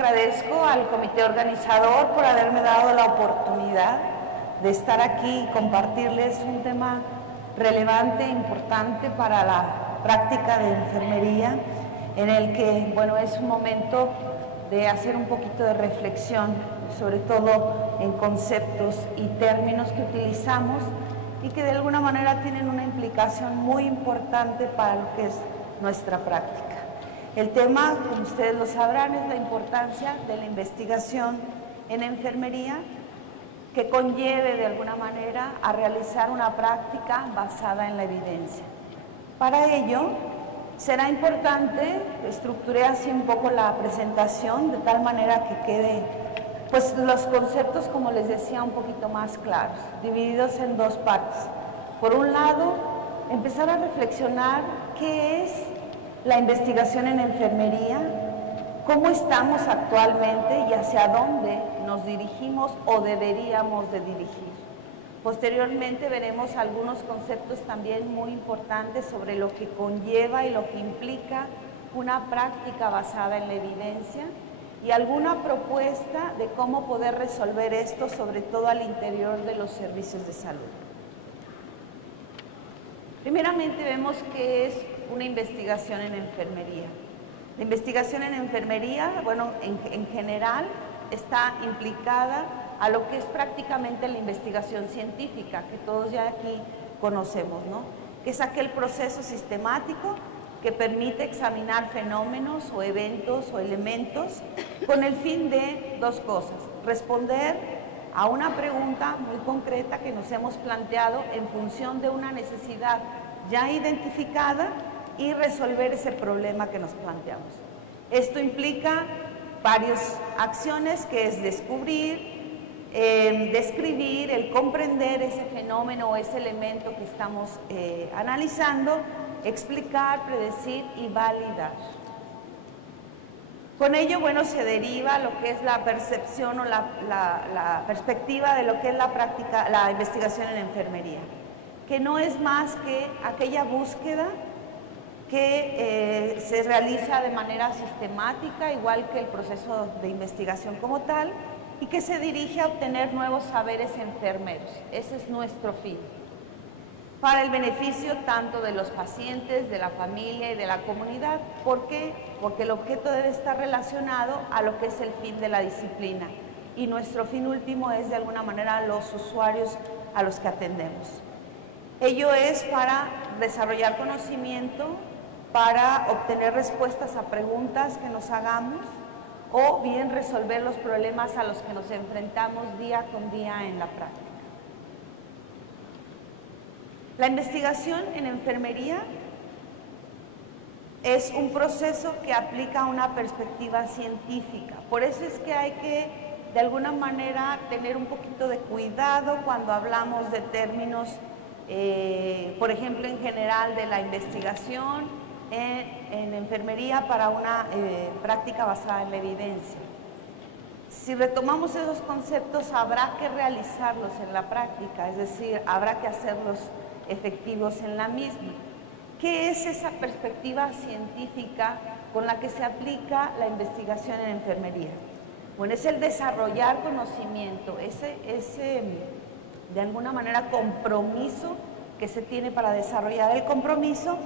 agradezco al comité organizador por haberme dado la oportunidad de estar aquí y compartirles un tema relevante, importante para la práctica de enfermería, en el que, bueno, es un momento de hacer un poquito de reflexión, sobre todo en conceptos y términos que utilizamos y que de alguna manera tienen una implicación muy importante para lo que es nuestra práctica. El tema, como ustedes lo sabrán, es la importancia de la investigación en enfermería que conlleve de alguna manera a realizar una práctica basada en la evidencia. Para ello, será importante, estructuré así un poco la presentación de tal manera que quede, pues los conceptos, como les decía, un poquito más claros, divididos en dos partes. Por un lado, empezar a reflexionar qué es la investigación en enfermería, cómo estamos actualmente y hacia dónde nos dirigimos o deberíamos de dirigir. Posteriormente veremos algunos conceptos también muy importantes sobre lo que conlleva y lo que implica una práctica basada en la evidencia y alguna propuesta de cómo poder resolver esto, sobre todo al interior de los servicios de salud. Primeramente vemos qué es una investigación en enfermería. La investigación en enfermería, bueno, en general está implicada a lo que es prácticamente la investigación científica, que todos ya aquí conocemos, ¿no? Que es aquel proceso sistemático que permite examinar fenómenos o eventos o elementos con el fin de dos cosas: responder a una pregunta muy concreta que nos hemos planteado en función de una necesidad ya identificada y resolver ese problema que nos planteamos. Esto implica varias acciones, que es descubrir, describir, el comprender ese fenómeno o ese elemento que estamos analizando, explicar, predecir y validar. Con ello, bueno, se deriva lo que es la percepción o la perspectiva de lo que es la práctica, la investigación en enfermería, que no es más que aquella búsqueda que se realiza de manera sistemática, igual que el proceso de investigación como tal, y que se dirige a obtener nuevos saberes enfermeros. Ese es nuestro fin, para el beneficio tanto de los pacientes, de la familia y de la comunidad. ¿Por qué? Porque el objeto debe estar relacionado a lo que es el fin de la disciplina, y nuestro fin último es de alguna manera los usuarios a los que atendemos. Ello es para desarrollar conocimiento, para obtener respuestas a preguntas que nos hagamos o bien resolver los problemas a los que nos enfrentamos día con día en la práctica. La investigación en enfermería es un proceso que aplica una perspectiva científica. Por eso es que hay que, de alguna manera, tener un poquito de cuidado cuando hablamos de términos, por ejemplo, en general de la investigación en enfermería para una práctica basada en la evidencia. Si retomamos esos conceptos, habrá que realizarlos en la práctica, es decir, habrá que hacerlos efectivos en la misma. ¿Qué es esa perspectiva científica con la que se aplica la investigación en enfermería? Bueno, es el desarrollar conocimiento, ese de alguna manera compromiso que se tiene para desarrollar el compromiso,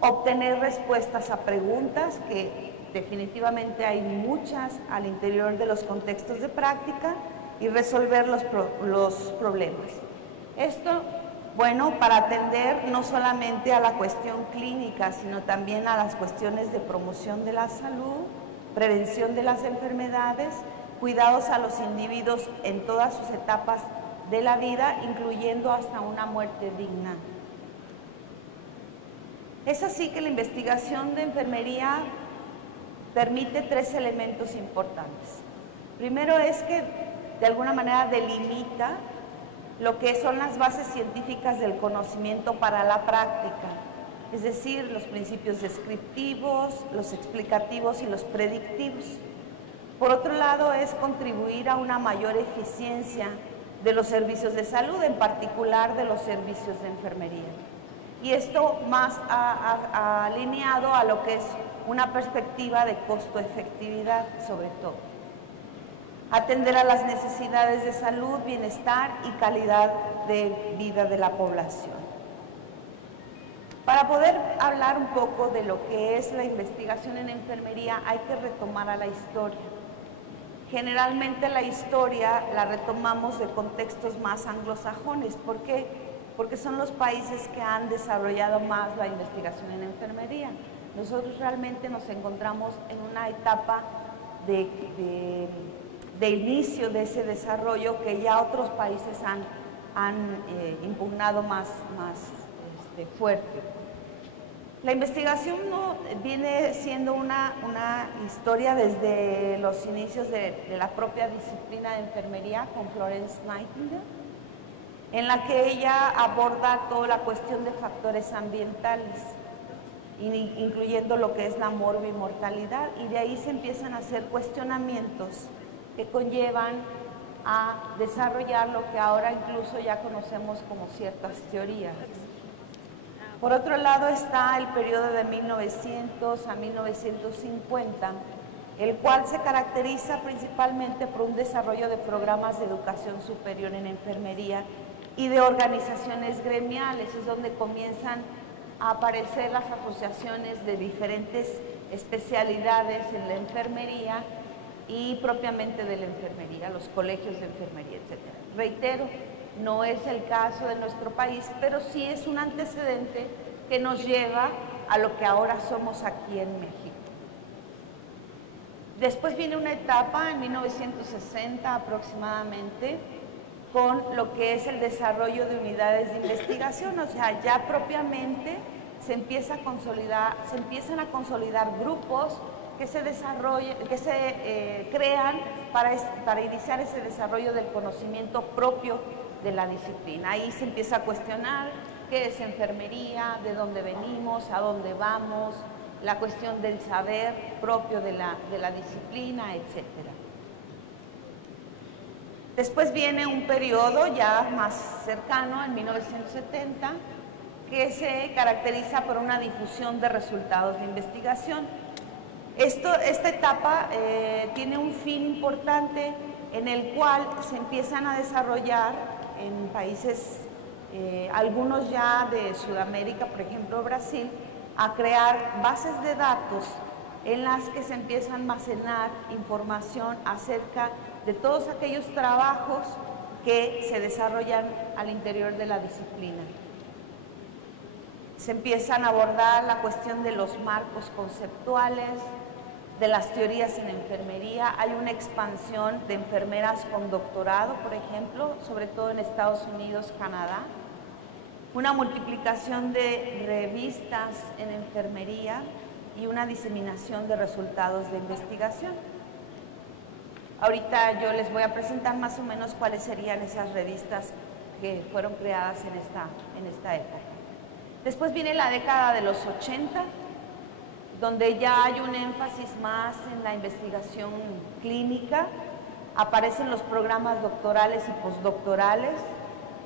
obtener respuestas a preguntas, que definitivamente hay muchas al interior de los contextos de práctica, y resolver los problemas. Esto, bueno, para atender no solamente a la cuestión clínica, sino también a las cuestiones de promoción de la salud, prevención de las enfermedades, cuidados a los individuos en todas sus etapas de la vida, incluyendo hasta una muerte digna. Es así que la investigación de enfermería permite tres elementos importantes. Primero es que de alguna manera delimita lo que son las bases científicas del conocimiento para la práctica, es decir, los principios descriptivos, los explicativos y los predictivos. Por otro lado, es contribuir a una mayor eficiencia de los servicios de salud, en particular de los servicios de enfermería. Y esto más alineado a lo que es una perspectiva de costo-efectividad, sobre todo. atender a las necesidades de salud, bienestar y calidad de vida de la población. Para poder hablar un poco de lo que es la investigación en enfermería, hay que retomar a la historia. Generalmente la historia la retomamos de contextos más anglosajones. ¿Por qué? Porque son los países que han desarrollado más la investigación en enfermería. Nosotros realmente nos encontramos en una etapa de inicio de ese desarrollo que ya otros países han impugnado más fuerte. La investigación viene siendo una historia desde los inicios de la propia disciplina de enfermería con Florence Nightingale, en la que ella aborda toda la cuestión de factores ambientales, incluyendo lo que es la morbimortalidad, y de ahí se empiezan a hacer cuestionamientos que conllevan a desarrollar lo que ahora incluso ya conocemos como ciertas teorías. Por otro lado está el periodo de 1900 a 1950, el cual se caracteriza principalmente por un desarrollo de programas de educación superior en enfermería y de organizaciones gremiales. Es donde comienzan a aparecer las asociaciones de diferentes especialidades en la enfermería y propiamente de la enfermería, los colegios de enfermería, etc. Reitero, no es el caso de nuestro país, pero sí es un antecedente que nos lleva a lo que ahora somos aquí en México. Después viene una etapa en 1960 aproximadamente con lo que es el desarrollo de unidades de investigación, o sea, ya propiamente se empiezan a consolidar grupos que se crean para iniciar ese desarrollo del conocimiento propio de la disciplina. Ahí se empieza a cuestionar qué es enfermería, de dónde venimos, a dónde vamos, la cuestión del saber propio de la disciplina, etc. Después viene un periodo ya más cercano, en 1970, que se caracteriza por una difusión de resultados de investigación. Esta etapa tiene un fin importante en el cual se empiezan a desarrollar en países, algunos ya de Sudamérica, por ejemplo Brasil, a crear bases de datos en las que se empieza a almacenar información acerca de todos aquellos trabajos que se desarrollan al interior de la disciplina. Se empiezan a abordar la cuestión de los marcos conceptuales, de las teorías en enfermería. Hay una expansión de enfermeras con doctorado, por ejemplo, sobre todo en Estados Unidos, Canadá. Una multiplicación de revistas en enfermería y una diseminación de resultados de investigación. Ahorita yo les voy a presentar más o menos cuáles serían esas revistas que fueron creadas en esta época. Después viene la década de los 80, donde ya hay un énfasis más en la investigación clínica, aparecen los programas doctorales y postdoctorales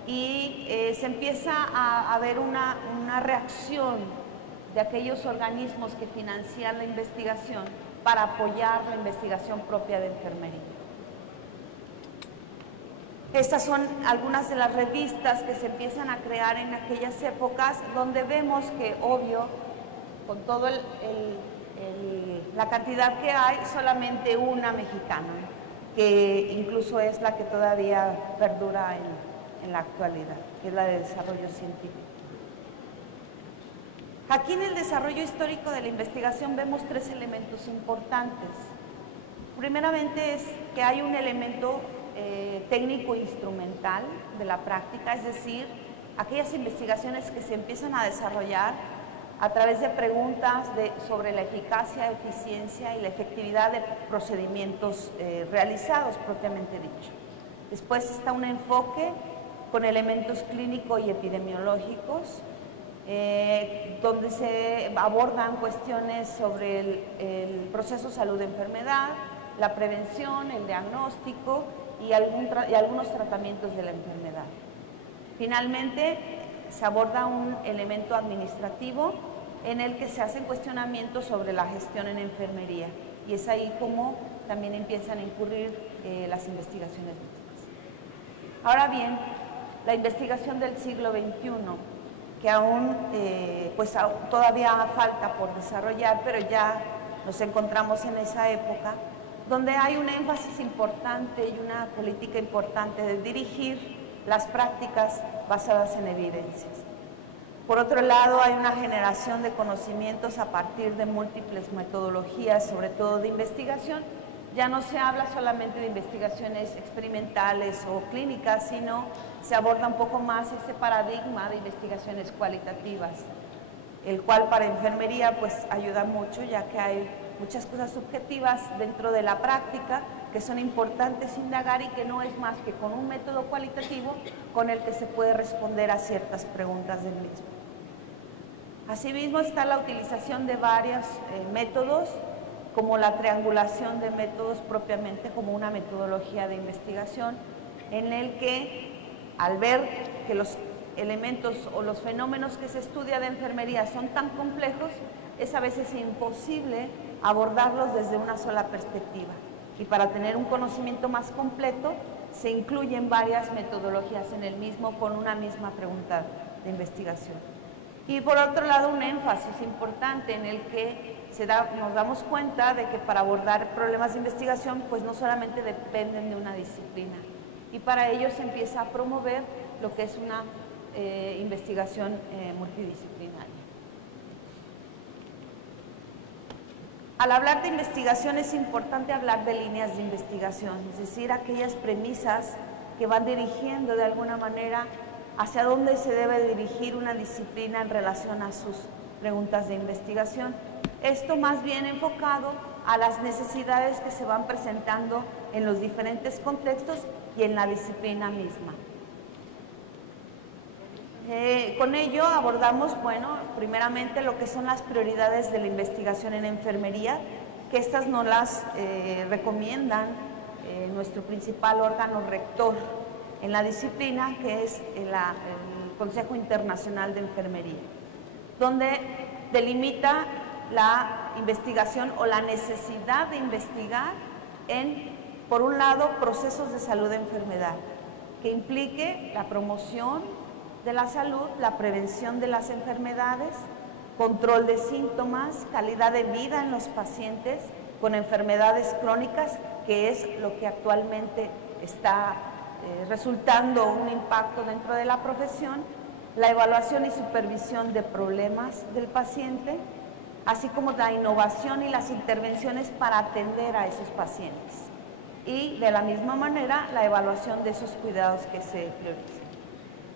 y se empieza a ver una reacción de aquellos organismos que financian la investigación para apoyar la investigación propia de enfermería. Estas son algunas de las revistas que se empiezan a crear en aquellas épocas, donde vemos que, obvio, con toda la cantidad que hay, solamente una mexicana, que incluso es la que todavía perdura en la actualidad, que es la de desarrollo científico. Aquí en el desarrollo histórico de la investigación vemos tres elementos importantes. Primeramente es que hay un elemento técnico-instrumental de la práctica, es decir, aquellas investigaciones que se empiezan a desarrollar a través de preguntas sobre la eficacia, eficiencia y la efectividad de procedimientos realizados, propiamente dicho. Después está un enfoque con elementos clínicos y epidemiológicos, donde se abordan cuestiones sobre el proceso salud-enfermedad, la prevención, el diagnóstico y algunos tratamientos de la enfermedad. Finalmente, se aborda un elemento administrativo en el que se hacen cuestionamientos sobre la gestión en enfermería, y es ahí como también empiezan a incurrir las investigaciones médicas. Ahora bien, la investigación del siglo XXI, que aún pues todavía falta por desarrollar, pero ya nos encontramos en esa época, donde hay un énfasis importante y una política importante de dirigir las prácticas basadas en evidencias. Por otro lado, hay una generación de conocimientos a partir de múltiples metodologías, sobre todo de investigación. Ya no se habla solamente de investigaciones experimentales o clínicas, sino se aborda un poco más ese paradigma de investigaciones cualitativas, el cual para enfermería pues ayuda mucho, ya que hay muchas cosas subjetivas dentro de la práctica que son importantes indagar y que no es más que con un método cualitativo con el que se puede responder a ciertas preguntas del mismo. Asimismo está la utilización de varios métodos, como la triangulación de métodos propiamente como una metodología de investigación, en el que al ver que los elementos o los fenómenos que se estudia de enfermería son tan complejos, es a veces imposible abordarlos desde una sola perspectiva. Y para tener un conocimiento más completo, se incluyen varias metodologías en el mismo con una misma pregunta de investigación. Y por otro lado, un énfasis importante en el que nos damos cuenta de que para abordar problemas de investigación, pues no solamente dependen de una disciplina. Y para ello se empieza a promover lo que es una investigación multidisciplinaria. Al hablar de investigación es importante hablar de líneas de investigación, es decir, aquellas premisas que van dirigiendo de alguna manera hacia dónde se debe dirigir una disciplina en relación a sus preguntas de investigación. Esto más bien enfocado a las necesidades que se van presentando en los diferentes contextos y en la disciplina misma. Con ello abordamos, bueno, primeramente lo que son las prioridades de la investigación en enfermería, que estas nos las recomiendan nuestro principal órgano rector en la disciplina, que es el Consejo Internacional de Enfermería, donde delimita la investigación o la necesidad de investigar en, por un lado, procesos de salud de enfermedad, que implique la promoción de la salud, la prevención de las enfermedades, control de síntomas, calidad de vida en los pacientes con enfermedades crónicas, que es lo que actualmente está resultando un impacto dentro de la profesión, la evaluación y supervisión de problemas del paciente, así como la innovación y las intervenciones para atender a esos pacientes. Y de la misma manera, la evaluación de esos cuidados que se priorizan.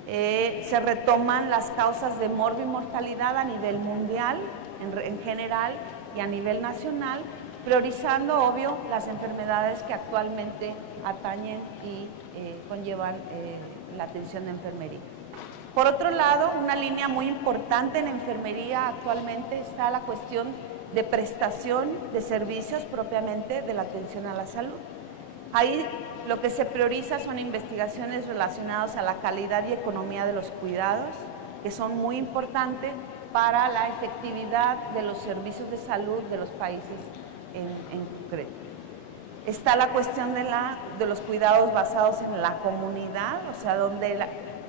Se retoman las causas de morbimortalidad a nivel mundial, en general y a nivel nacional, priorizando, obvio, las enfermedades que actualmente atañen y conllevan la atención de enfermería. Por otro lado, una línea muy importante en enfermería actualmente está la cuestión de prestación de servicios propiamente de la atención a la salud. Ahí lo que se prioriza son investigaciones relacionadas a la calidad y economía de los cuidados, que son muy importantes para la efectividad de los servicios de salud de los países en concreto. Está la cuestión de los cuidados basados en la comunidad, o sea, donde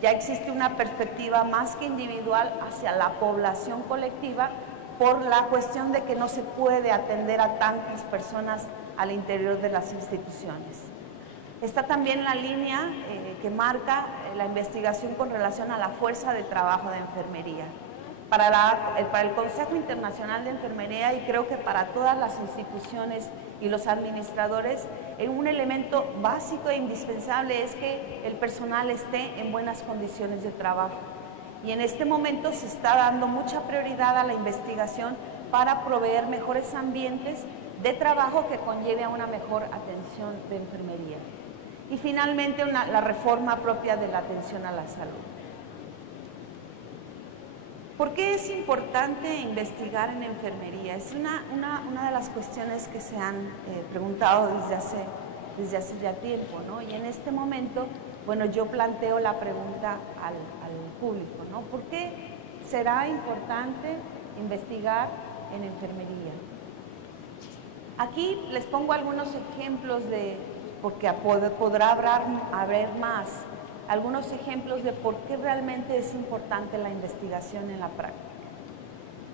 ya existe una perspectiva más que individual hacia la población colectiva por la cuestión de que no se puede atender a tantas personas al interior de las instituciones. Está también la línea que marca la investigación con relación a la fuerza de trabajo de enfermería. Para el Consejo Internacional de Enfermería y creo que para todas las instituciones y los administradores, un elemento básico e indispensable es que el personal esté en buenas condiciones de trabajo. Y en este momento se está dando mucha prioridad a la investigación para proveer mejores ambientes de trabajo que conlleve a una mejor atención de enfermería. Y finalmente la reforma propia de la atención a la salud. ¿Por qué es importante investigar en enfermería? Es una de las cuestiones que se han preguntado desde hace ya tiempo, ¿no? Y en este momento, bueno, yo planteo la pregunta al público, ¿no? ¿Por qué será importante investigar en enfermería? Aquí les pongo algunos ejemplos porque podrá haber más, algunos ejemplos de por qué realmente es importante la investigación en la práctica.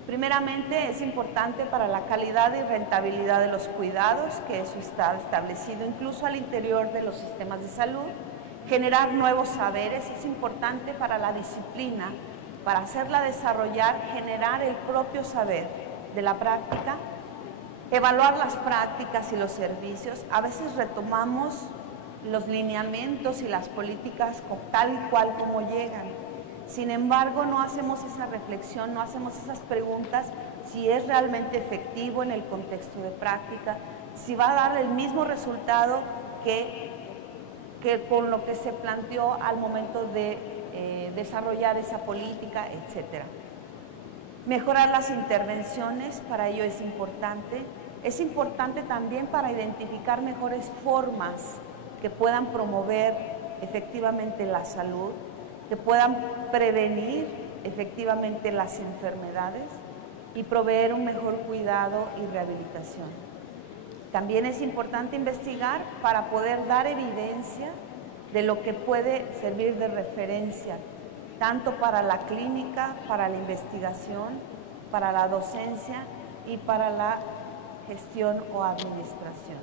Primeramente, es importante para la calidad y rentabilidad de los cuidados, que eso está establecido incluso al interior de los sistemas de salud. Generar nuevos saberes es importante para la disciplina, para hacerla desarrollar, generar el propio saber de la práctica. Evaluar las prácticas y los servicios. A veces retomamos los lineamientos y las políticas tal y cual como llegan. Sin embargo, no hacemos esa reflexión, no hacemos esas preguntas si es realmente efectivo en el contexto de práctica, si va a dar el mismo resultado que con lo que se planteó al momento de desarrollar esa política, etc. Mejorar las intervenciones, para ello es importante. Es importante también para identificar mejores formas que puedan promover efectivamente la salud, que puedan prevenir efectivamente las enfermedades y proveer un mejor cuidado y rehabilitación. También es importante investigar para poder dar evidencia de lo que puede servir de referencia, tanto para la clínica, para la investigación, para la docencia y para la gestión o administración.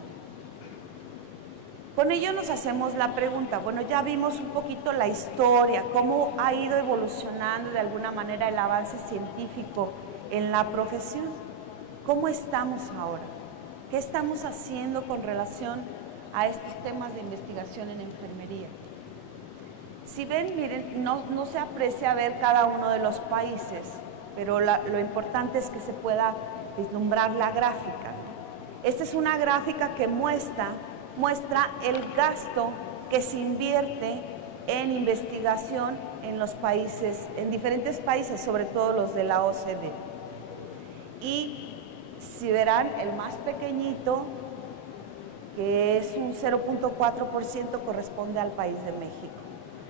Con ello nos hacemos la pregunta, bueno, ya vimos un poquito la historia, cómo ha ido evolucionando de alguna manera el avance científico en la profesión. ¿Cómo estamos ahora? ¿Qué estamos haciendo con relación a estos temas de investigación en enfermería? Si ven, miren, no se aprecia ver cada uno de los países, pero lo importante es que se pueda vislumbrar la gráfica. Esta es una gráfica que muestra el gasto que se invierte en investigación en los países, en diferentes países, sobre todo los de la OCDE. Y si verán, el más pequeñito, que es un 0.4%, corresponde al país de México.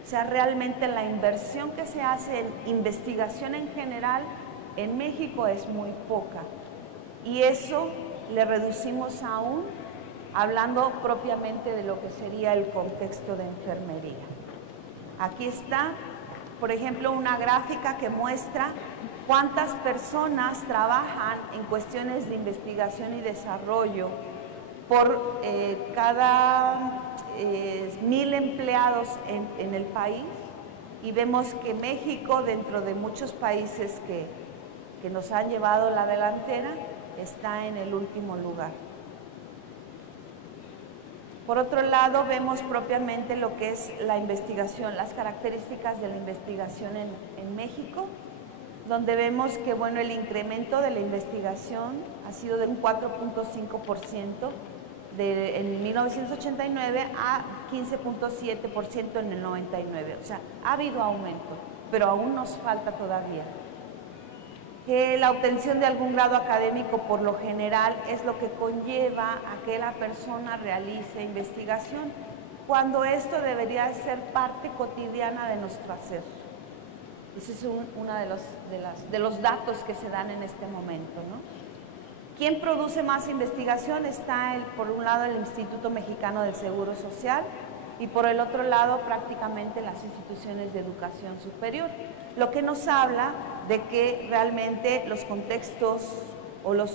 O sea, realmente la inversión que se hace en investigación en general en México es muy poca. Y eso le reducimos aún hablando propiamente de lo que sería el contexto de enfermería. Aquí está, por ejemplo, una gráfica que muestra cuántas personas trabajan en cuestiones de investigación y desarrollo por cada 1000 empleados en el país, y vemos que México, dentro de muchos países que nos han llevado la delantera, está en el último lugar. Por otro lado, vemos propiamente lo que es la investigación, las características de la investigación en México, donde vemos que, bueno, el incremento de la investigación ha sido de un 4.5% en 1989 a 15.7% en el 99. O sea, ha habido aumento, pero aún nos falta todavía. Que la obtención de algún grado académico por lo general es lo que conlleva a que la persona realice investigación, cuando esto debería ser parte cotidiana de nuestro hacer. Ese es uno de los datos que se dan en este momento, ¿no? ¿Quién produce más investigación? Está por un lado el Instituto Mexicano del Seguro Social y por el otro lado prácticamente las instituciones de educación superior, lo que nos habla de que realmente los contextos o los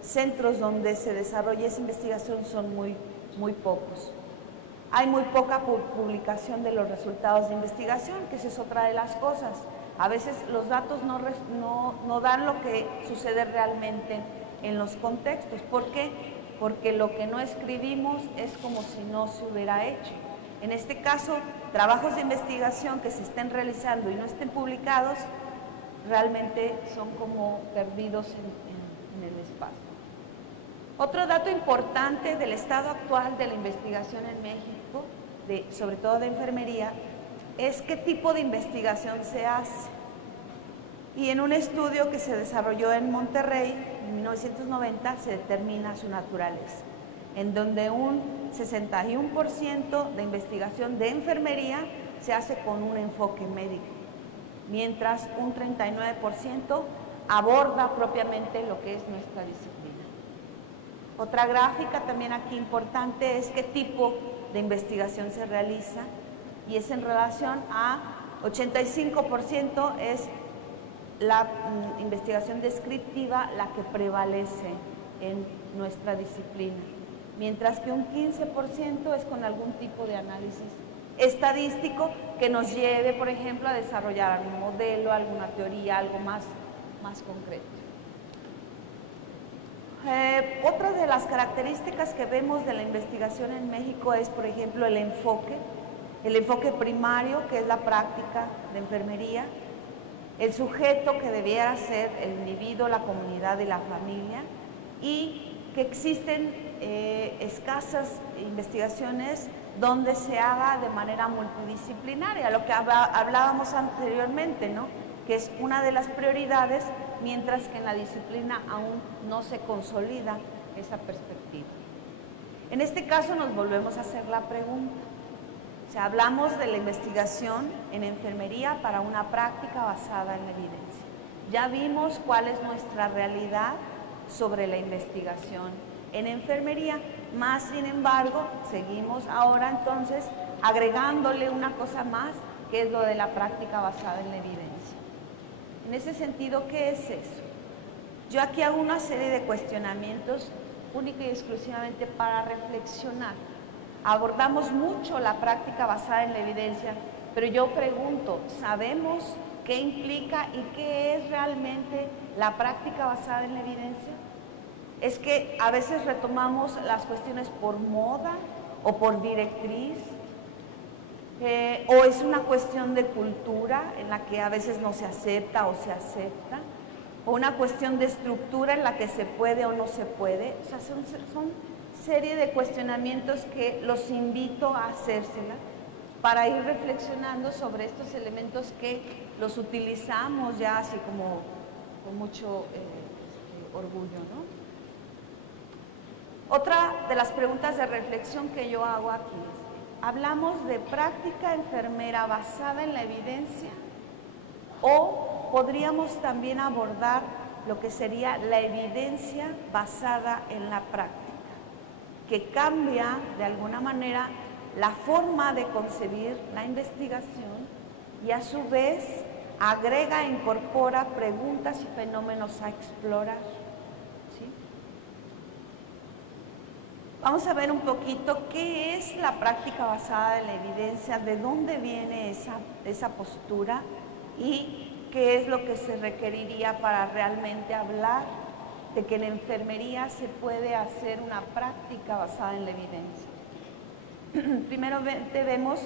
centros donde se desarrolla esa investigación son muy pocos. Hay muy poca publicación de los resultados de investigación, que esa es otra de las cosas. A veces los datos no dan lo que sucede realmente en los contextos. ¿Por qué? Porque lo que no escribimos es como si no se hubiera hecho. En este caso, trabajos de investigación que se estén realizando y no estén publicados, realmente son como perdidos en el espacio. Otro dato importante del estado actual de la investigación en México, sobre todo de enfermería, es qué tipo de investigación se hace. Y en un estudio que se desarrolló en Monterrey en 1990 se determina su naturaleza, en donde un 61% de investigación de enfermería se hace con un enfoque médico, mientras un 39% aborda propiamente lo que es nuestra disciplina. Otra gráfica también aquí importante es qué tipo de investigación se realiza, y es en relación a 85% es la investigación descriptiva la que prevalece en nuestra disciplina, mientras que un 15% es con algún tipo de análisis estadístico que nos lleve, por ejemplo, a desarrollar algún modelo, alguna teoría, algo más concreto. Otra de las características que vemos de la investigación en México es, por ejemplo, el enfoque primario, que es la práctica de enfermería, el sujeto que debiera ser el individuo, la comunidad y la familia, y que existen escasas investigaciones donde se haga de manera multidisciplinaria, lo que hablábamos anteriormente, ¿no? Que es una de las prioridades, mientras que en la disciplina aún no se consolida esa perspectiva. En este caso nos volvemos a hacer la pregunta. O sea, hablamos de la investigación en enfermería para una práctica basada en la evidencia. Ya vimos cuál es nuestra realidad sobre la investigación en enfermería, más sin embargo, seguimos ahora entonces agregándole una cosa más, que es lo de la práctica basada en la evidencia. En ese sentido, ¿qué es eso? Yo aquí hago una serie de cuestionamientos única y exclusivamente para reflexionar. Abordamos mucho la práctica basada en la evidencia, pero yo pregunto, ¿sabemos qué implica y qué es realmente la práctica basada en la evidencia? Es que a veces retomamos las cuestiones por moda o por directriz, o es una cuestión de cultura en la que a veces no se acepta o se acepta, o una cuestión de estructura en la que se puede o no se puede. O sea, son serie de cuestionamientos que los invito a hacérsela para ir reflexionando sobre estos elementos que los utilizamos ya así como con mucho orgullo, ¿no? Otra de las preguntas de reflexión que yo hago aquí es, ¿hablamos de práctica enfermera basada en la evidencia o podríamos también abordar lo que sería la evidencia basada en la práctica, que cambia de alguna manera la forma de concebir la investigación y a su vez agrega e incorpora preguntas y fenómenos a explorar? ¿Sí? Vamos a ver un poquito qué es la práctica basada en la evidencia, de dónde viene esa postura y qué es lo que se requeriría para realmente hablar de que en enfermería se puede hacer una práctica basada en la evidencia. Primero vemos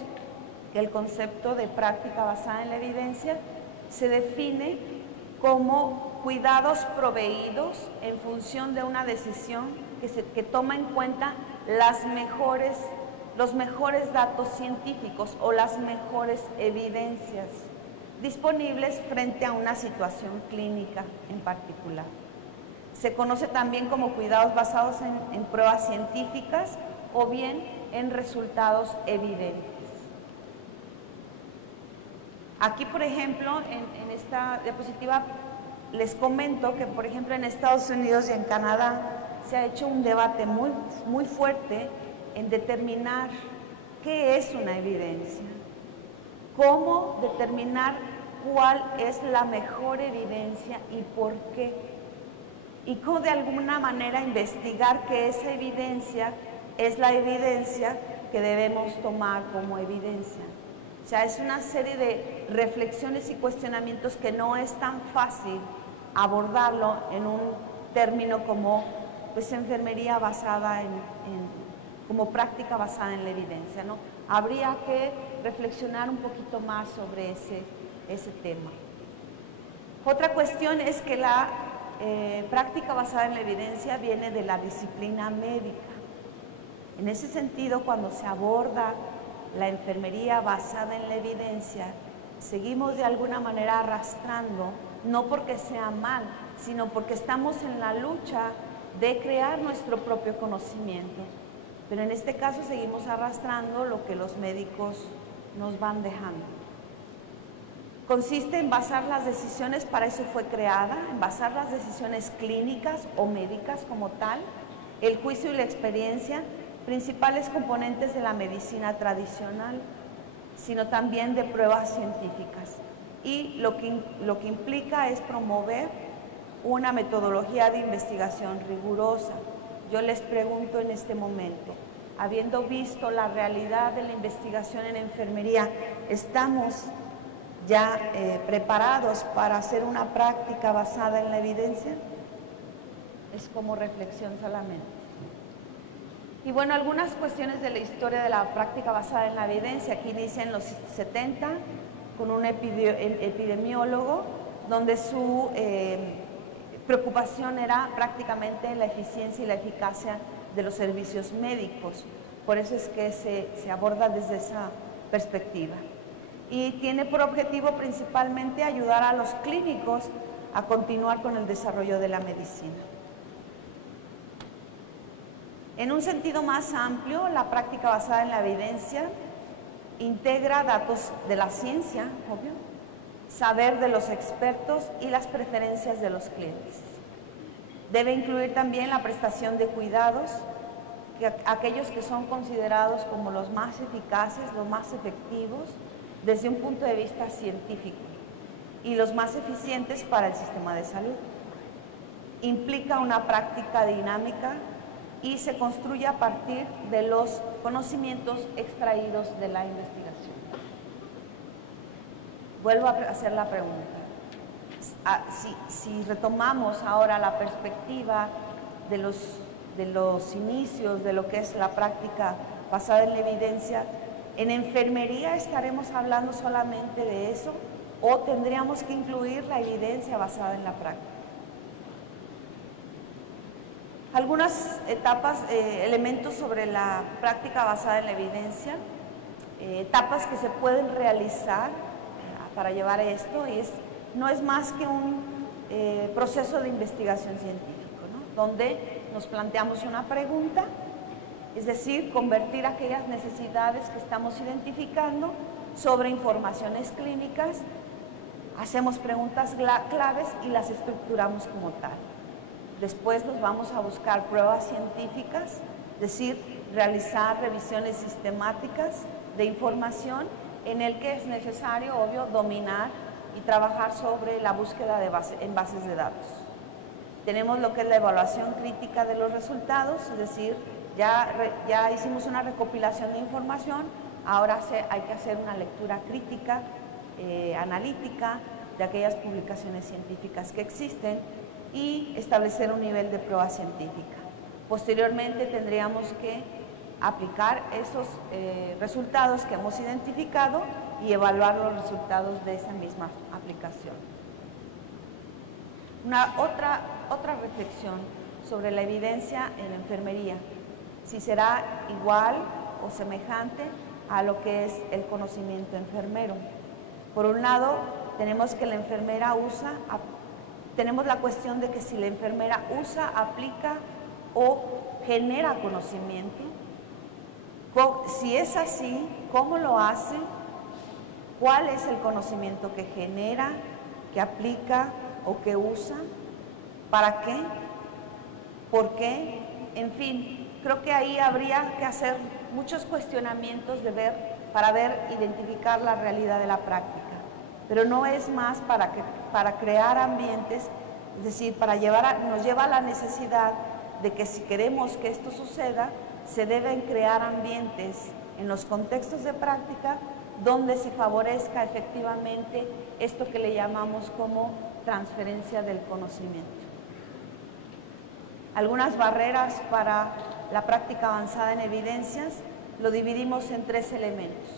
que el concepto de práctica basada en la evidencia se define como cuidados proveídos en función de una decisión que toma en cuenta los mejores datos científicos o las mejores evidencias disponibles frente a una situación clínica en particular. Se conoce también como cuidados basados en pruebas científicas o bien en resultados evidentes. Aquí, por ejemplo, en esta diapositiva les comento que, por ejemplo, en Estados Unidos y en Canadá se ha hecho un debate muy fuerte en determinar qué es una evidencia, cómo determinar cuál es la mejor evidencia y por qué, y cómo de alguna manera investigar que esa evidencia es la evidencia que debemos tomar como evidencia. O sea, es una serie de reflexiones y cuestionamientos que no es tan fácil abordarlo en un término como pues enfermería basada como práctica basada en la evidencia, ¿no? Habría que reflexionar un poquito más sobre ese tema. Otra cuestión es que la práctica basada en la evidencia viene de la disciplina médica. En ese sentido, cuando se aborda la enfermería basada en la evidencia, seguimos de alguna manera arrastrando, no porque sea mal, sino porque estamos en la lucha de crear nuestro propio conocimiento. Pero en este caso seguimos arrastrando lo que los médicos nos van dejando. Consiste en basar las decisiones, para eso fue creada, en basar las decisiones clínicas o médicas como tal, el juicio y la experiencia, principales componentes de la medicina tradicional, sino también de pruebas científicas. Y lo que implica es promover una metodología de investigación rigurosa. Yo les pregunto en este momento, habiendo visto la realidad de la investigación en enfermería, ¿estamos ya preparados para hacer una práctica basada en la evidencia? Es como reflexión solamente. Y bueno, algunas cuestiones de la historia de la práctica basada en la evidencia. Aquí inicia en los 70 con un epidemiólogo donde su preocupación era prácticamente la eficiencia y la eficacia de los servicios médicos. Por eso es que se aborda desde esa perspectiva. Y tiene por objetivo principalmente ayudar a los clínicos a continuar con el desarrollo de la medicina. En un sentido más amplio, la práctica basada en la evidencia integra datos de la ciencia, obvio, saber de los expertos y las preferencias de los clientes. Debe incluir también la prestación de cuidados, aquellos que son considerados como los más eficaces, los más efectivos desde un punto de vista científico y los más eficientes para el sistema de salud. Implica una práctica dinámica y se construye a partir de los conocimientos extraídos de la investigación. Vuelvo a hacer la pregunta. Si retomamos ahora la perspectiva de los inicios de lo que es la práctica basada en la evidencia, ¿en enfermería estaremos hablando solamente de eso o tendríamos que incluir la evidencia basada en la práctica? Algunas etapas, elementos sobre la práctica basada en la evidencia, etapas que se pueden realizar para llevar esto, y no es más que un proceso de investigación científico, ¿no? Donde nos planteamos una pregunta, es decir, convertir aquellas necesidades que estamos identificando sobre informaciones clínicas, hacemos preguntas claves y las estructuramos como tal. Después nos vamos a buscar pruebas científicas, es decir, realizar revisiones sistemáticas de información en el que es necesario, obvio, dominar y trabajar sobre la búsqueda en bases de datos. Tenemos lo que es la evaluación crítica de los resultados, es decir, ya hicimos una recopilación de información, ahora hay que hacer una lectura crítica, analítica de aquellas publicaciones científicas que existen y establecer un nivel de prueba científica. Posteriormente tendríamos que aplicar esos resultados que hemos identificado y evaluar los resultados de esa misma aplicación. Otra reflexión sobre la evidencia en la enfermería, si será igual o semejante a lo que es el conocimiento enfermero. Por un lado, tenemos que la enfermera tenemos la cuestión de que si la enfermera usa, aplica o genera conocimiento. Si es así, ¿cómo lo hace? ¿Cuál es el conocimiento que genera, que aplica o que usa? ¿Para qué? ¿Por qué? En fin, creo que ahí habría que hacer muchos cuestionamientos para identificar la realidad de la práctica. Pero no es más para crear ambientes, es decir, nos lleva a la necesidad de que si queremos que esto suceda, se deben crear ambientes en los contextos de práctica donde se favorezca efectivamente esto que le llamamos como transferencia del conocimiento. Algunas barreras para la práctica avanzada en evidencias lo dividimos en 3 elementos.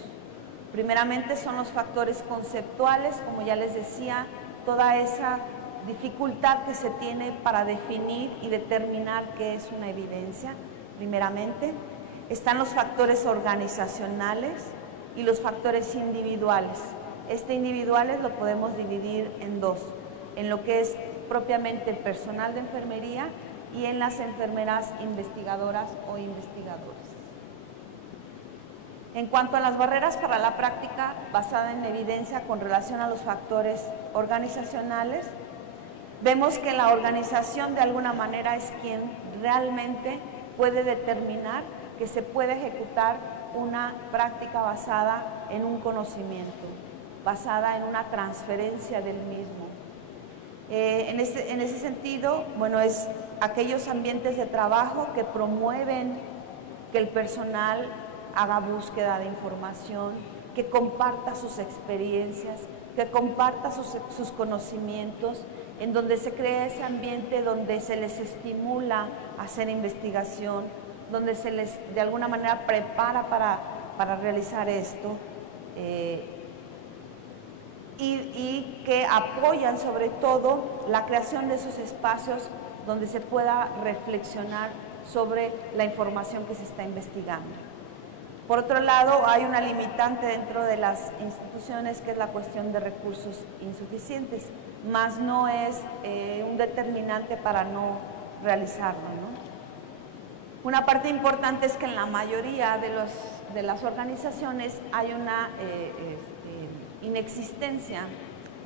Primeramente son los factores conceptuales, como ya les decía, toda esa dificultad que se tiene para definir y determinar qué es una evidencia, primeramente. Están los factores organizacionales y los factores individuales. Individuales lo podemos dividir en 2, en lo que es propiamente el personal de enfermería y en las enfermeras investigadoras o investigadores. En cuanto a las barreras para la práctica basada en evidencia con relación a los factores organizacionales, vemos que la organización de alguna manera es quien realmente puede determinar que se puede ejecutar una práctica basada en un conocimiento, basada en una transferencia del mismo. En ese sentido, bueno, es aquellos ambientes de trabajo que promueven que el personal haga búsqueda de información, que comparta sus experiencias, que comparta sus conocimientos, en donde se crea ese ambiente donde se les estimula a hacer investigación, donde se les de alguna manera prepara para realizar esto, y que apoyan sobre todo la creación de esos espacios donde se pueda reflexionar sobre la información que se está investigando. Por otro lado, hay una limitante dentro de las instituciones que es la cuestión de recursos insuficientes, más no es un determinante para no realizarlo, ¿no? Una parte importante es que en la mayoría de las organizaciones hay una inexistencia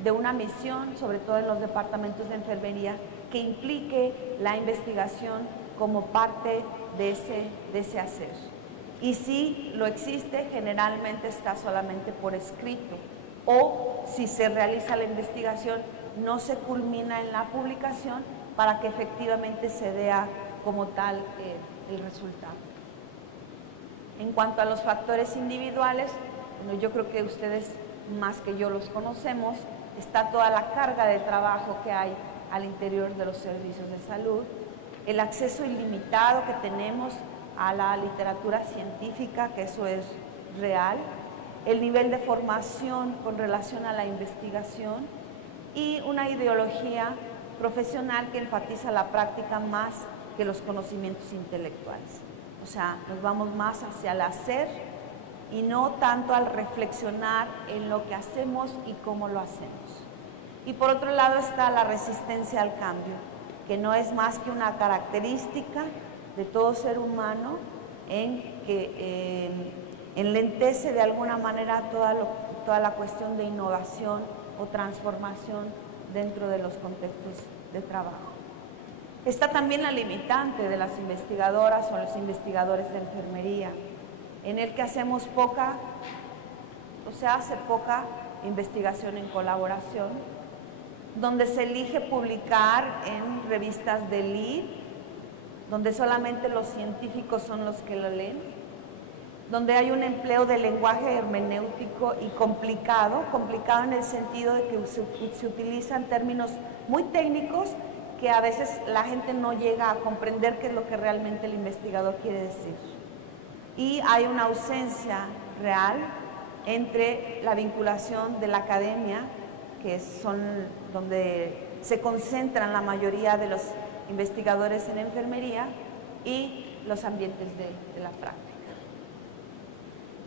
de una misión, sobre todo en los departamentos de enfermería, que implique la investigación como parte de ese hacer. Y si lo existe, generalmente está solamente por escrito, o si se realiza la investigación, no se culmina en la publicación para que efectivamente se vea como tal el resultado. En cuanto a los factores individuales, bueno, yo creo que ustedes más que yo los conocemos, está toda la carga de trabajo que hay al interior de los servicios de salud, el acceso ilimitado que tenemos a la literatura científica, que eso es real, el nivel de formación con relación a la investigación y una ideología profesional que enfatiza la práctica más que los conocimientos intelectuales. O sea, nos vamos más hacia el hacer y no tanto al reflexionar en lo que hacemos y cómo lo hacemos. Y por otro lado está la resistencia al cambio, que no es más que una característica de todo ser humano en que enlentece de alguna manera toda la cuestión de innovación o transformación dentro de los contextos de trabajo. Está también la limitante de las investigadoras o los investigadores de enfermería, en el que hacemos se hace poca investigación en colaboración, donde se elige publicar en revistas de lead, donde solamente los científicos son los que lo leen, donde hay un empleo de lenguaje hermenéutico y complicado en el sentido de que se utilizan términos muy técnicos que a veces la gente no llega a comprender qué es lo que realmente el investigador quiere decir. Y hay una ausencia real entre la vinculación de la academia, que son donde se concentran la mayoría de los investigadores en enfermería, y los ambientes de la práctica.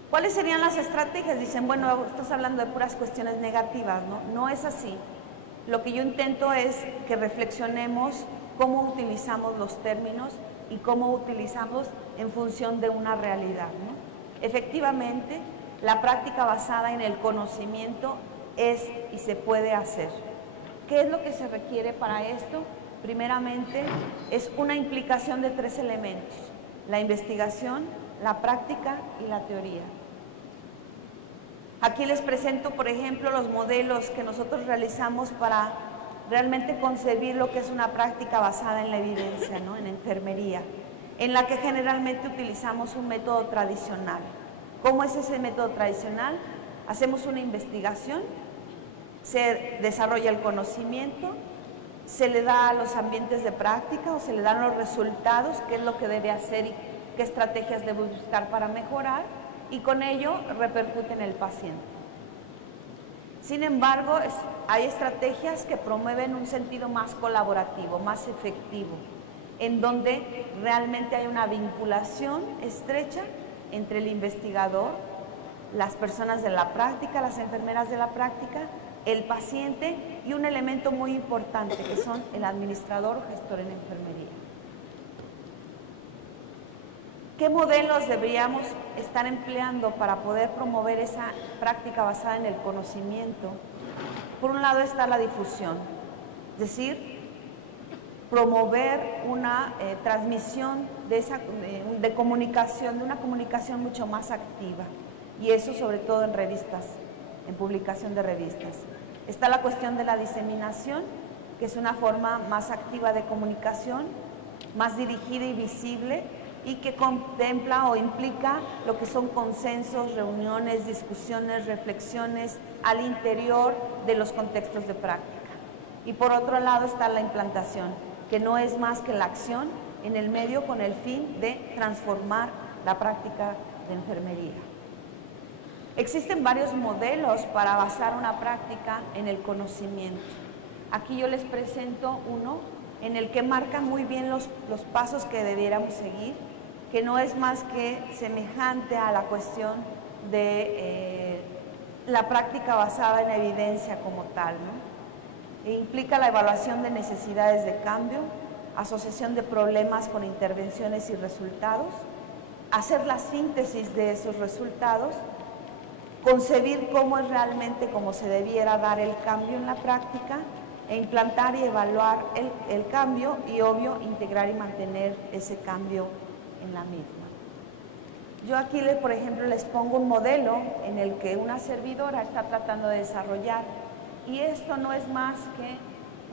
¿Cuáles serían las estrategias? Dicen, bueno, estás hablando de puras cuestiones negativas, ¿no? No es así. Lo que yo intento es que reflexionemos cómo utilizamos los términos y cómo utilizamos en función de una realidad, ¿no? Efectivamente, la práctica basada en el conocimiento es y se puede hacer. ¿Qué es lo que se requiere para esto? Primeramente, es una implicación de 3 elementos: la investigación, la práctica y la teoría. Aquí les presento, por ejemplo, los modelos que nosotros realizamos para realmente concebir lo que es una práctica basada en la evidencia, ¿no? En enfermería, en la que generalmente utilizamos un método tradicional. ¿Cómo es ese método tradicional? Hacemos una investigación, se desarrolla el conocimiento, se le da a los ambientes de práctica o se le dan los resultados, qué es lo que debe hacer y qué estrategias debe buscar para mejorar, y con ello repercute en el paciente. Sin embargo, hay estrategias que promueven un sentido más colaborativo, más efectivo, en donde realmente hay una vinculación estrecha entre el investigador, las personas de la práctica, las enfermeras de la práctica, el paciente y un elemento muy importante que son el administrador o gestor en enfermería. ¿Qué modelos deberíamos estar empleando para poder promover esa práctica basada en el conocimiento? Por un lado está la difusión, es decir, promover una transmisión de comunicación, de una comunicación mucho más activa, y eso sobre todo en revistas, en publicación de revistas. Está la cuestión de la diseminación, que es una forma más activa de comunicación, más dirigida y visible, y que contempla o implica lo que son consensos, reuniones, discusiones, reflexiones al interior de los contextos de práctica. Y por otro lado está la implantación, que no es más que la acción en el medio con el fin de transformar la práctica de enfermería. Existen varios modelos para basar una práctica en el conocimiento. Aquí yo les presento uno en el que marca muy bien los pasos que debiéramos seguir, que no es más que semejante a la cuestión de la práctica basada en evidencia como tal, ¿no? E implica la evaluación de necesidades de cambio, asociación de problemas con intervenciones y resultados, hacer la síntesis de esos resultados, concebir cómo es realmente cómo se debiera dar el cambio en la práctica, e implantar y evaluar el cambio y, obvio, integrar y mantener ese cambio en la misma. Yo aquí, por ejemplo, les pongo un modelo en el que una servidora está tratando de desarrollar, y esto no es más que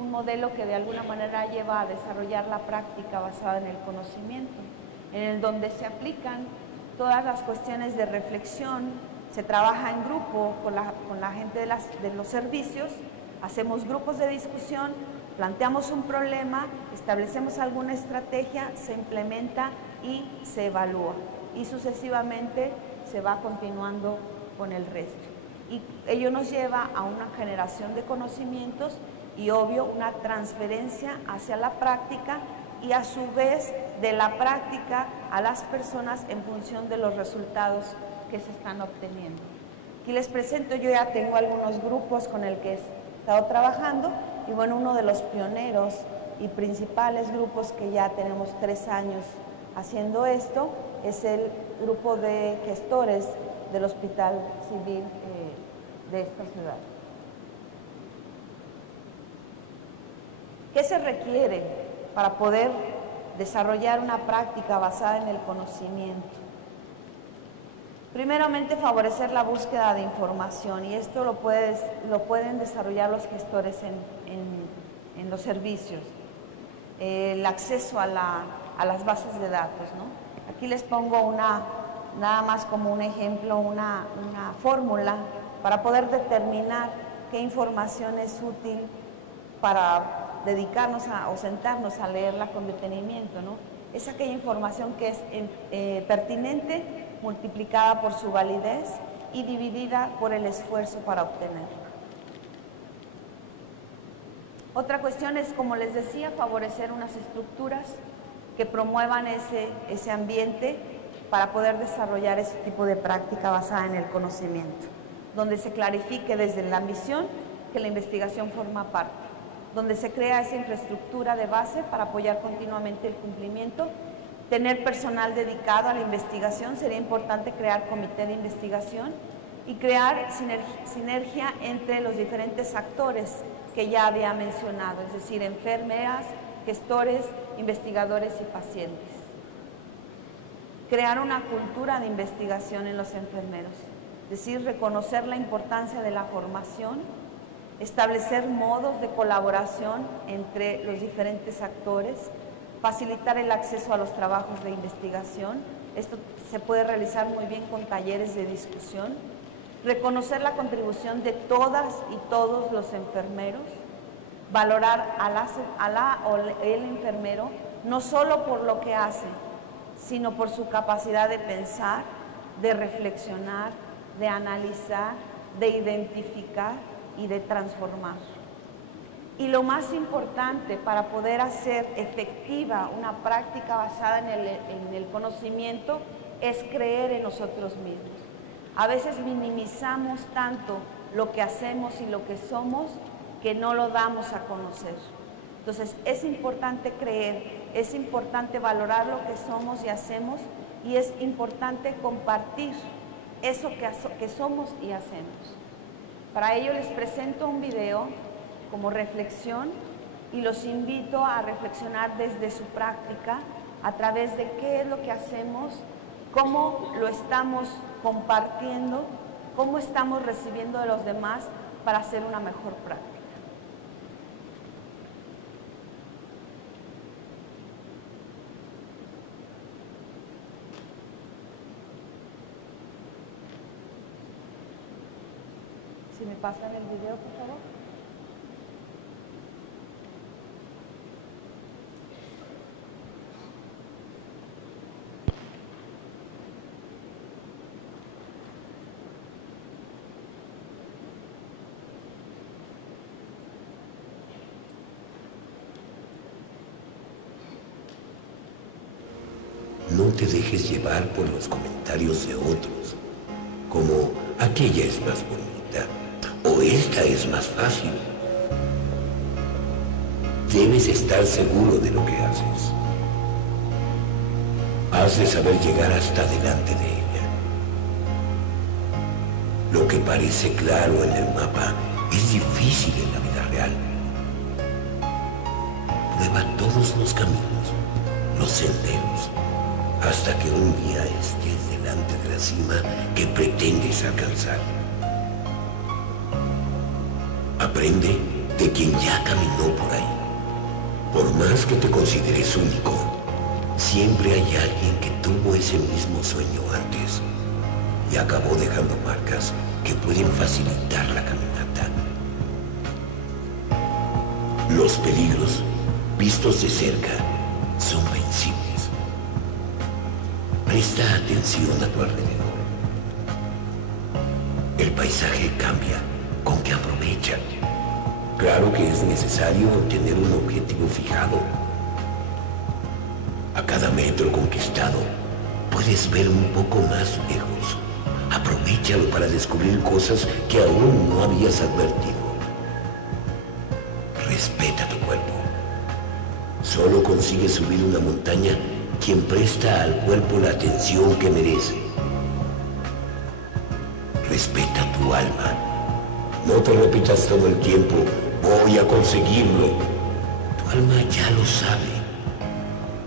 un modelo que de alguna manera lleva a desarrollar la práctica basada en el conocimiento, en el donde se aplican todas las cuestiones de reflexión, se trabaja en grupo con la gente de los servicios, hacemos grupos de discusión, planteamos un problema, establecemos alguna estrategia, se implementa y se evalúa, y sucesivamente se va continuando con el resto. Y ello nos lleva a una generación de conocimientos y, obvio, una transferencia hacia la práctica, y a su vez de la práctica a las personas en función de los resultados que se están obteniendo. Aquí les presento, yo ya tengo algunos grupos con el que he estado trabajando, y bueno, uno de los pioneros y principales grupos que ya tenemos 3 años haciendo esto es el grupo de gestores del Hospital Civil de esta ciudad. ¿Qué se requiere para poder desarrollar una práctica basada en el conocimiento? Primeramente, favorecer la búsqueda de información, y esto lo pueden desarrollar los gestores en los servicios. El acceso a las bases de datos, ¿no? Aquí les pongo nada más como un ejemplo, una fórmula para poder determinar qué información es útil para dedicarnos o sentarnos a leerla con detenimiento, ¿no? Es aquella información que es pertinente, multiplicada por su validez y dividida por el esfuerzo para obtenerla. Otra cuestión es, como les decía, favorecer unas estructuras que promuevan ese ambiente para poder desarrollar ese tipo de práctica basada en el conocimiento, donde se clarifique desde la misión que la investigación forma parte, donde se crea esa infraestructura de base para apoyar continuamente el cumplimiento, tener personal dedicado a la investigación. Sería importante crear comité de investigación y crear sinergia entre los diferentes actores que ya había mencionado, es decir, enfermeras, gestores, investigadores y pacientes. Crear una cultura de investigación en los enfermeros, es decir, reconocer la importancia de la formación, establecer modos de colaboración entre los diferentes actores, facilitar el acceso a los trabajos de investigación. Esto se puede realizar muy bien con talleres de discusión. Reconocer la contribución de todas y todos los enfermeros. Valorar a la o el enfermero no solo por lo que hace, sino por su capacidad de pensar, de reflexionar, de analizar, de identificar y de transformar. Y lo más importante para poder hacer efectiva una práctica basada en el conocimiento es creer en nosotros mismos. A veces minimizamos tanto lo que hacemos y lo que somos que no lo damos a conocer. Entonces es importante creer, es importante valorar lo que somos y hacemos, y es importante compartir eso que somos y hacemos. Para ello les presento un video como reflexión y los invito a reflexionar desde su práctica a través de qué es lo que hacemos, cómo lo estamos compartiendo, cómo estamos recibiendo de los demás para hacer una mejor práctica. Si me pasan el video, por favor. No te dejes llevar por los comentarios de otros, como aquella es más bonita o esta es más fácil. Debes estar seguro de lo que haces. Has de saber llegar hasta delante de ella. Lo que parece claro en el mapa es difícil en la vida real. Prueba todos los caminos, los senderos, hasta que un día estés delante de la cima que pretendes alcanzar. Aprende de quien ya caminó por ahí. Por más que te consideres único, siempre hay alguien que tuvo ese mismo sueño antes y acabó dejando marcas que pueden facilitar la caminata. Los peligros, vistos de cerca, son vencibles. Presta atención a tu alrededor. El paisaje cambia, con que aprovecha. Claro que es necesario tener un objetivo fijado. A cada metro conquistado, puedes ver un poco más lejos. Aprovéchalo para descubrir cosas que aún no habías advertido. Respeta tu cuerpo. Solo consigue subir una montaña quien presta al cuerpo la atención que merece. Respeta tu alma. No te repitas todo el tiempo, voy a conseguirlo. Tu alma ya lo sabe.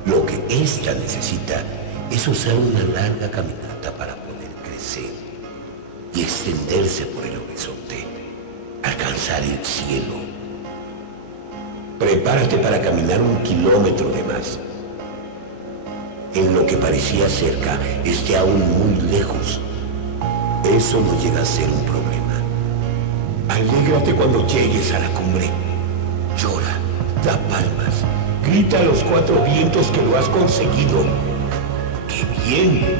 Lo que ésta necesita es usar una larga caminata para poder crecer y extenderse por el horizonte, alcanzar el cielo. Prepárate para caminar 1 kilómetro de más. En lo que parecía cerca, esté aún muy lejos. Eso no llega a ser un problema. Alégrate cuando llegues a la cumbre. Llora, da palmas, grita a los 4 vientos que lo has conseguido. ¡Qué bien!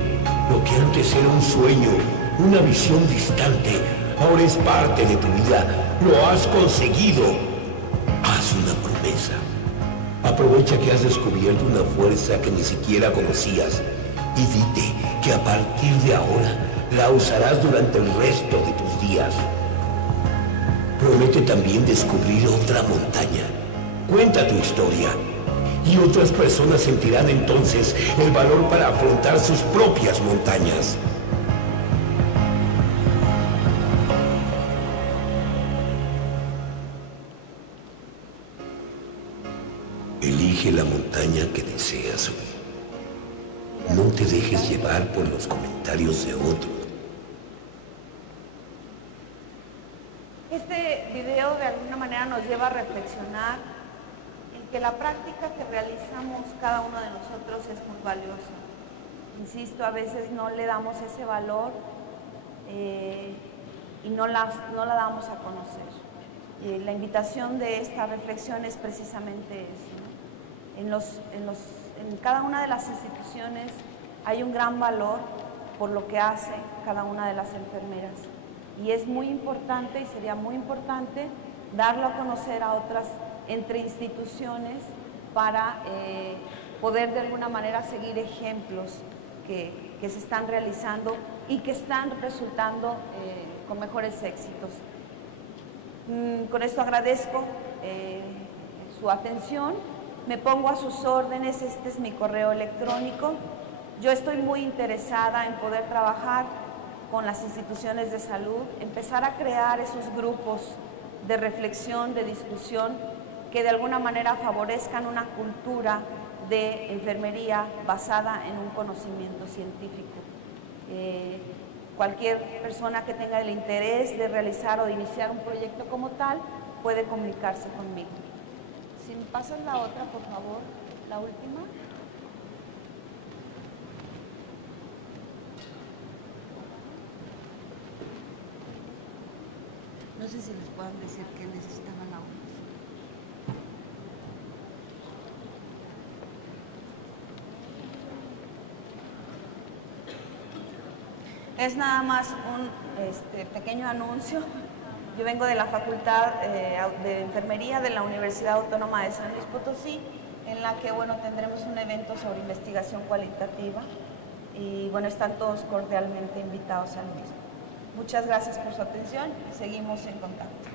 Lo que antes era un sueño, una visión distante, ahora es parte de tu vida. ¡Lo has conseguido! Haz una promesa. Aprovecha que has descubierto una fuerza que ni siquiera conocías y dite que a partir de ahora la usarás durante el resto de tus días. Promete también descubrir otra montaña. Cuenta tu historia y otras personas sentirán entonces el valor para afrontar sus propias montañas. Elige la montaña que deseas subir. No te dejes llevar por los comentarios de otros. Este video de alguna manera nos lleva a reflexionar en que la práctica que realizamos cada uno de nosotros es muy valiosa. Insisto, a veces no le damos ese valor y no la damos a conocer. La invitación de esta reflexión es precisamente eso, ¿no? En cada una de las instituciones hay un gran valor por lo que hace cada una de las enfermeras. Y es muy importante y sería muy importante darlo a conocer a otras entre instituciones para poder de alguna manera seguir ejemplos que se están realizando y que están resultando con mejores éxitos. Con esto agradezco su atención, me pongo a sus órdenes, este es mi correo electrónico. Yo estoy muy interesada en poder trabajar con las instituciones de salud, empezar a crear esos grupos de reflexión, de discusión, que de alguna manera favorezcan una cultura de enfermería basada en un conocimiento científico. Cualquier persona que tenga el interés de realizar o de iniciar un proyecto como tal puede comunicarse conmigo. Si me pasas la otra, por favor, la última. No sé si les puedan decir que necesitaban la otra. Es nada más un pequeño anuncio. Yo vengo de la Facultad de Enfermería de la Universidad Autónoma de San Luis Potosí, en la que, bueno, tendremos un evento sobre investigación cualitativa y, bueno, están todos cordialmente invitados al mismo. Muchas gracias por su atención y seguimos en contacto.